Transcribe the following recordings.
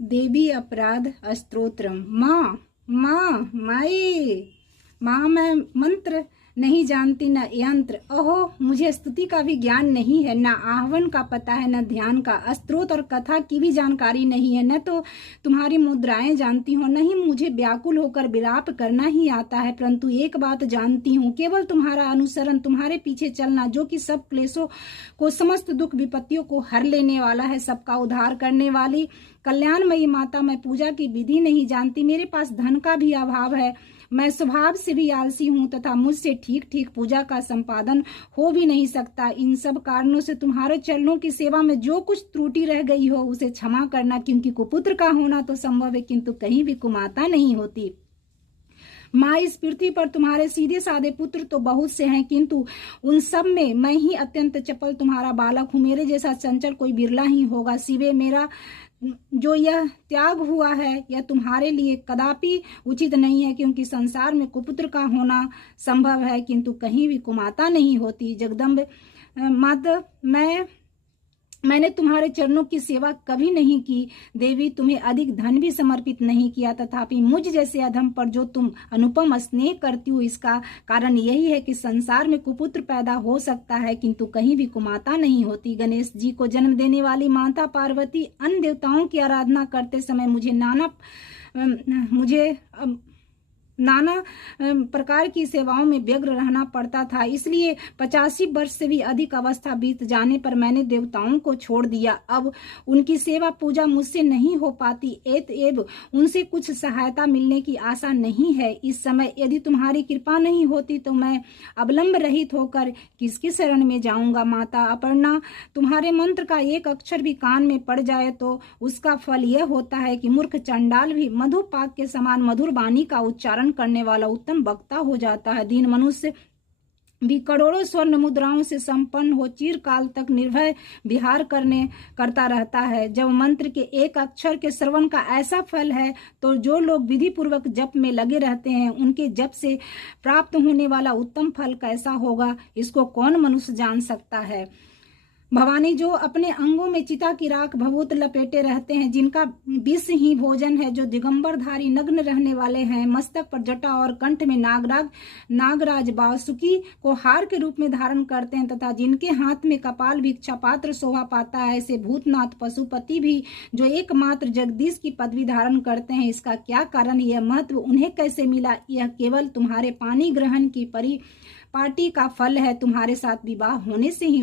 देवी अपराध स्तोत्रम। माँ माँ माई माँ, मैं मंत्र नहीं जानती न यंत्र। ओहो, मुझे स्तुति का भी ज्ञान नहीं है, न आह्वान का पता है, न ध्यान का। स्तोत्र और कथा की भी जानकारी नहीं है। न तो तुम्हारी मुद्राएं जानती हूँ, न ही मुझे व्याकुल होकर विलाप करना ही आता है। परंतु एक बात जानती हूँ, केवल तुम्हारा अनुसरण, तुम्हारे पीछे चलना, जो कि सब क्लेशों को, समस्त दुख विपत्तियों को हर लेने वाला है, सबका उद्धार करने वाली कल्याणमयी माता। मैं पूजा की विधि नहीं जानती, मेरे पास धन का भी अभाव है, मैं स्वभाव से भी आलसी हूँ तथा मुझसे ठीक ठीक पूजा का संपादन हो भी नहीं सकता। इन सब कारणों से तुम्हारे चरणों की सेवा में जो कुछ त्रुटि रह गई हो उसे क्षमा करना, क्योंकि कुपुत्र का होना तो संभव है किंतु कहीं भी कुमाता नहीं होती। माँ, इस पृथ्वी पर तुम्हारे सीधे साधे पुत्र तो बहुत से हैं, किंतु उन सब में मैं ही अत्यंत चपल तुम्हारा बालक हूँ। मेरे जैसा चंचल कोई बिरला ही होगा। सिवे मेरा जो यह त्याग हुआ है यह तुम्हारे लिए कदापि उचित नहीं है, क्योंकि संसार में कुपुत्र का होना संभव है किंतु कहीं भी कुमाता नहीं होती। जगदम्ब माता, मैंने तुम्हारे चरणों की सेवा कभी नहीं की। देवी, तुम्हें अधिक धन भी समर्पित नहीं किया, तथापि मुझ जैसे अधम पर जो तुम अनुपम स्नेह करती हो, इसका कारण यही है कि संसार में कुपुत्र पैदा हो सकता है किंतु कहीं भी कुमाता नहीं होती। गणेश जी को जन्म देने वाली माता पार्वती अन्य देवताओं की आराधना करते समय मुझे नाना प्रकार की सेवाओं में व्यग्र रहना पड़ता था। इसलिए 85 वर्ष से भी अधिक अवस्था बीत जाने पर मैंने देवताओं को छोड़ दिया। अब उनकी सेवा पूजा मुझसे नहीं हो पाती, एवं उनसे कुछ सहायता मिलने की आशा नहीं है। इस समय यदि तुम्हारी कृपा नहीं होती तो मैं अवलंब रहित होकर किसकी शरण में जाऊंगा। माता अपर्णा, तुम्हारे मंत्र का एक अक्षर भी कान में पड़ जाए तो उसका फल यह होता है कि मूर्ख चंडाल भी मधुपाक के समान मधुर वाणी का उच्चारण करने वाला उत्तम वक्ता हो जाता है। दीन मनुष्य भी करोड़ों स्वर्ण मुद्राओं से संपन्न हो चिरकाल तक निर्भय विहार करता रहता है। जब मंत्र के एक अक्षर के श्रवण का ऐसा फल है तो जो लोग विधि पूर्वक जप में लगे रहते हैं उनके जप से प्राप्त होने वाला उत्तम फल कैसा होगा, इसको कौन मनुष्य जान सकता है। भवानी, जो अपने अंगों में चिता की राख भभूत लपेटे रहते हैं, जिनका विष ही भोजन है, जो दिगंबरधारी नग्न रहने वाले हैं, मस्तक पर जटा और कंठ में नागराज वासुकी को हार के रूप में धारण करते हैं तथा जिनके हाथ में कपाल भिक्षा पात्र शोभा पाता है, ऐसे भूतनाथ पशुपति भी जो एकमात्र जगदीश की पदवी धारण करते हैं, इसका क्या कारण, यह महत्व उन्हें कैसे मिला? यह केवल तुम्हारे पानी ग्रहण की पार्टी का फल है। तुम्हारे साथ विवाह होने से ही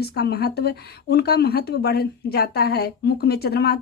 उनका महत्व बढ़ जाता है। मुख में चंद्रमा